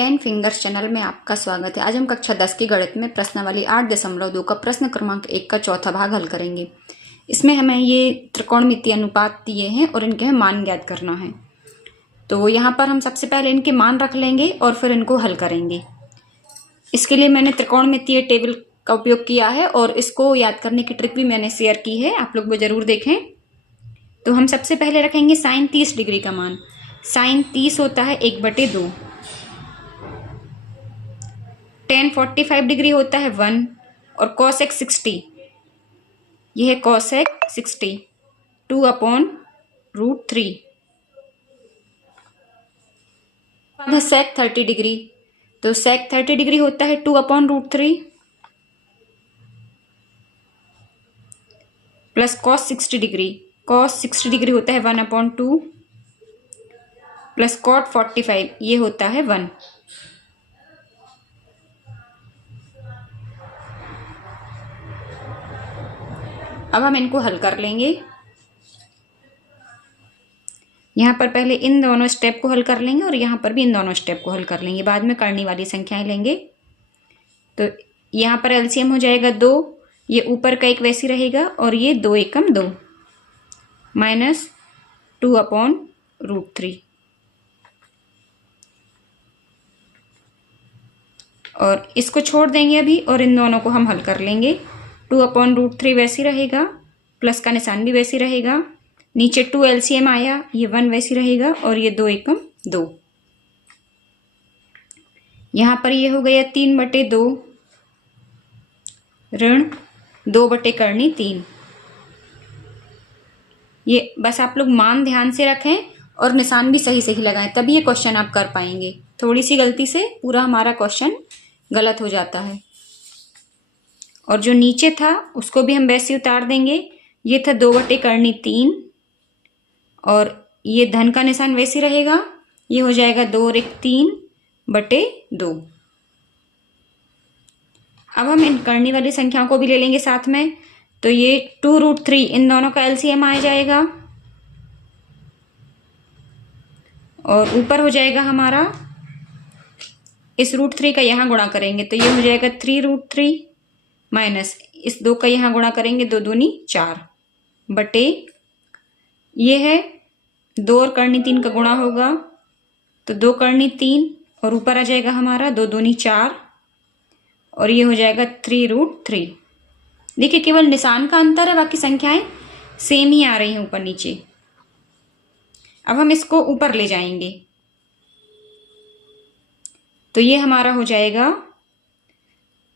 10 fingers channel में आपका स्वागत है। आज हम कक्षा 10 की गणित में प्रश्नावली 8.2 का प्रश्न क्रमांक 1 का चौथा भाग हल करेंगे। इसमें हमें ये त्रिकोणमितीय अनुपात दिए हैं और इनके हमें मान ज्ञात करना है। तो यहाँ पर हम सबसे पहले इनके मान रख लेंगे और फिर इनको हल करेंगे। इसके लिए मैंने त्रिकोणमितीय टेबल का उपयोग किया है और इसको याद करने की ट्रिक भी मैंने शेयर की है, आप लोग वो जरूर देखें। तो हम सबसे पहले रखेंगे साइन 30 डिग्री का मान। साइन 30 होता है 1/2। टेन 45 डिग्री होता है 1 और कॉसेक 60, यह है कॉसेक 60 2/√3। सेक 30 डिग्री, तो सेक 30 डिग्री होता है 2/√3 plus cos 60 degree. Cos 60 degree होता है 1/2 प्लस कॉट 45, ये होता है 1। अब हम इनको हल कर लेंगे। यहाँ पर पहले इन दोनों स्टेप को हल कर लेंगे और यहाँ पर भी इन दोनों स्टेप को हल कर लेंगे, बाद में करने वाली संख्याएं लेंगे। तो यहाँ पर एलसीएम हो जाएगा 2, ये ऊपर का एक वैसी रहेगा और ये 2 एकम 2 माइनस 2/√3 और इसको छोड़ देंगे अभी और इन दोनों को हम हल कर लेंगे। 2/√3 वैसी रहेगा, प्लस का निशान भी वैसी रहेगा, नीचे 2 एलसीएम आया, ये 1 वैसी रहेगा और ये 2 एकम 2। यहाँ पर ये हो गया 3/2 ऋण 2/3। ये बस आप लोग मान ध्यान से रखें और निशान भी सही सही लगाएं, तभी ये क्वेश्चन आप कर पाएंगे। थोड़ी सी गलती से पूरा हमारा क्वेश्चन गलत हो जाता है। और जो नीचे था उसको भी हम वैसे उतार देंगे। ये था 2/3 और ये धन का निशान वैसे रहेगा, ये हो जाएगा 2 और 1 3/2। अब हम इन करने वाली संख्याओं को भी ले लेंगे साथ में। तो ये 2√3 इन दोनों का एलसीएम आ जाएगा और ऊपर हो जाएगा हमारा, इस √3 का यहाँ गुणा करेंगे तो ये हो जाएगा 3√3 माइनस इस 2 का यहाँ गुणा करेंगे, 2 दूनी 4 बटे ये है 2 और करनी 3 का गुणा होगा तो 2 करनी 3 और ऊपर आ जाएगा हमारा 2 दूनी 4 और ये हो जाएगा 3√3। देखिए केवल निशान का अंतर है, बाकी संख्याएं सेम ही आ रही हैं ऊपर नीचे। अब हम इसको ऊपर ले जाएंगे तो ये हमारा हो जाएगा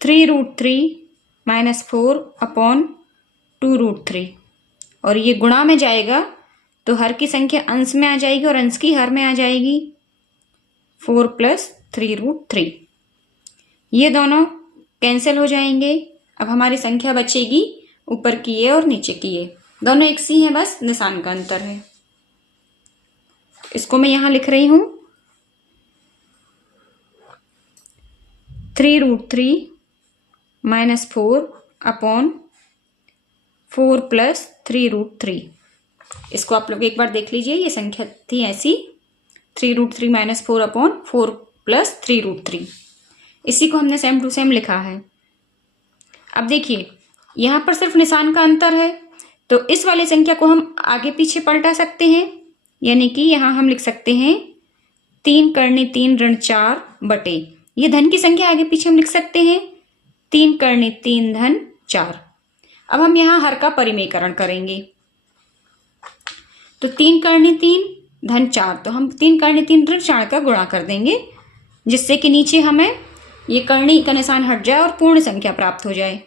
3√3 माइनस 4/2√3 और ये गुणा में जाएगा तो हर की संख्या अंश में आ जाएगी और अंश की हर में आ जाएगी। 4 + 3√3, ये दोनों कैंसिल हो जाएंगे। अब हमारी संख्या बचेगी ऊपर की ये और नीचे की ये, दोनों एक सी हैं, बस निशान का अंतर है। इसको मैं यहां लिख रही हूं 3√3 माइनस 4/4 + 3√3। इसको आप लोग एक बार देख लीजिए, ये संख्या थी ऐसी 3√3 माइनस 4/4 + 3√3। इसी को हमने सेम टू सेम लिखा है। अब देखिए यहाँ पर सिर्फ निशान का अंतर है तो इस वाली संख्या को हम आगे पीछे पलटा सकते हैं, यानी कि यहाँ हम लिख सकते हैं 3 करनी 3 ऋण 4 बटे, ये धन की संख्या आगे पीछे हम लिख सकते हैं 3 करनी 3 धन 4। अब हम यहाँ हर का परिमेयकरण करेंगे तो 3 करनी 3 धन 4, तो हम 3 करनी 3 ऋण 4 का गुणा कर देंगे, जिससे कि नीचे हमें ये करनी का निशान हट जाए और पूर्ण संख्या प्राप्त हो जाए।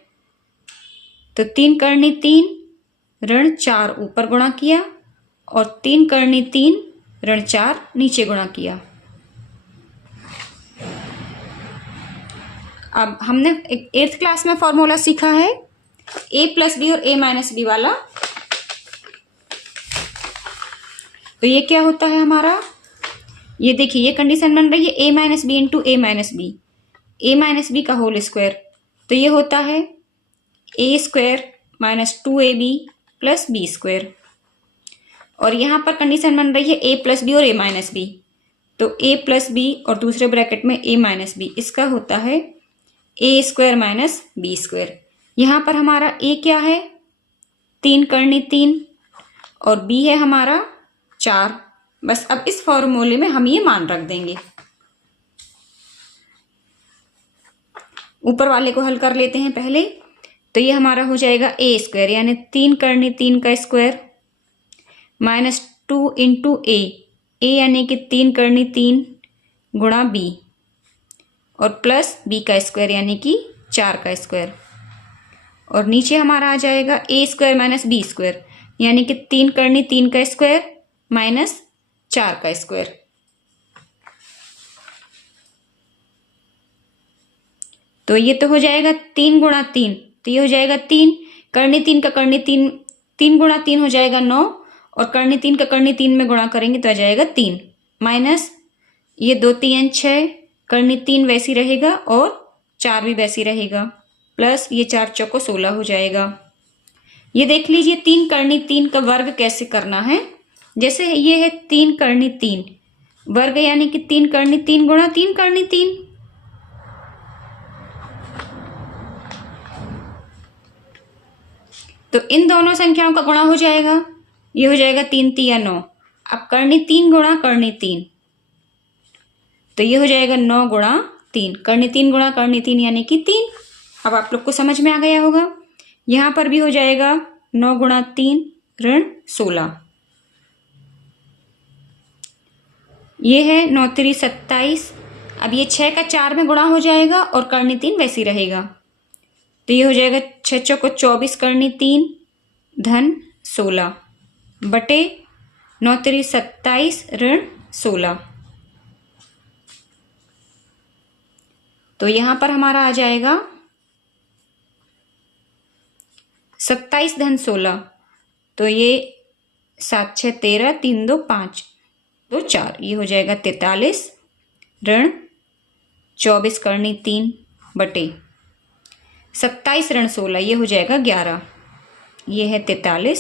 तो 3 करनी 3 ऋण 4 ऊपर गुणा किया और 3 करनी 3 ऋण 4 नीचे गुणा किया। अब हमने 8th क्लास में फॉर्मूला सीखा है a + b और a - b वाला। तो ये क्या होता है हमारा, ये देखिए ये कंडीशन बन रही है a - b × a - b, a - b का होल स्क्वायर, तो ये होता है a² - 2ab + b²। और यहाँ पर कंडीशन बन रही है a + b और a - b, तो a प्लस बी और दूसरे ब्रैकेट में a माइनस बी, इसका होता है a square minus b square. यहाँ पर हमारा a क्या है 3 करनी 3 और b है हमारा 4। बस अब इस फॉर्मूले में हम ये मान रख देंगे। ऊपर वाले को हल कर लेते हैं पहले। तो ये हमारा हो जाएगा a स्क्वायर यानी 3 करनी 3 का स्क्वायर माइनस 2 इंटू a यानी कि 3 करनी 3 गुणा b और प्लस b का स्क्वायर यानी कि 4 का स्क्वायर और नीचे हमारा आ जाएगा a square minus b square यानी कि 3 करनी 3 का स्क्वायर माइनस 4 का स्क्वायर। तो ये तो हो जाएगा 3 गुणा 3, तो ये हो जाएगा 3 करनी 3 का करनी 3, 3 गुणा 3 हो जाएगा 9 और करनी 3 का करनी 3 में गुणा करेंगे तो आ जाएगा 3 माइनस ये 2 3 6 करनी 3 वैसी रहेगा और 4 भी वैसी रहेगा प्लस ये 4 चौको 16 हो जाएगा। ये देख लीजिए 3 करनी 3 का वर्ग कैसे करना है। जैसे ये है 3 करनी 3 वर्ग यानी कि 3 करनी 3 गुणा 3 करनी 3। तो इन दोनों संख्याओं का गुणा हो जाएगा, ये हो जाएगा 3 3 9। अब करनी 3 गुणा करनी 3 तो ये हो जाएगा 9 गुणा 3 करनी 3 गुणा करनी 3 यानी कि 3। अब आप लोग को समझ में आ गया होगा। यहां पर भी हो जाएगा 9 गुणा 3 ऋण 16। ये है 9 3 27। अब ये 6 का 4 में गुणा हो जाएगा और करनी 3 वैसी रहेगा तो ये हो जाएगा 6 चौको 24 करनी 3 धन 16 बटे 9 3 27 ऋण 16। तो यहां पर हमारा आ जाएगा 27 धन 16 तो ये 7 6 13 3 2 5 2 4 ये हो जाएगा 43 ऋण 24 करनी 3 बटे 27 ऋण 16 ये हो जाएगा 11। ये है 43।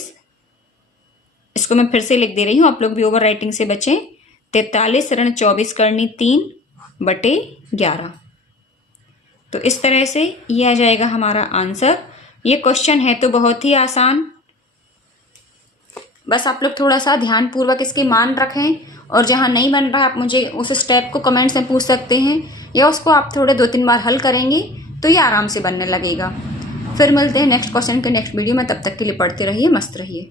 इसको मैं फिर से लिख दे रही हूँ, आप लोग भी ओवर राइटिंग से बचें। 43 ऋण 24 करनी 3 बटे 11। तो इस तरह से ये आ जाएगा हमारा आंसर। ये क्वेश्चन है तो बहुत ही आसान, बस आप लोग थोड़ा सा ध्यानपूर्वक इसके मान रखें और जहाँ नहीं बन रहा है आप मुझे उस स्टेप को कमेंट्स में पूछ सकते हैं या उसको आप थोड़े 2-3 बार हल करेंगे तो ये आराम से बनने लगेगा। फिर मिलते हैं नेक्स्ट क्वेश्चन के नेक्स्ट वीडियो में, तब तक के लिए पढ़ते रहिए, मस्त रहिए।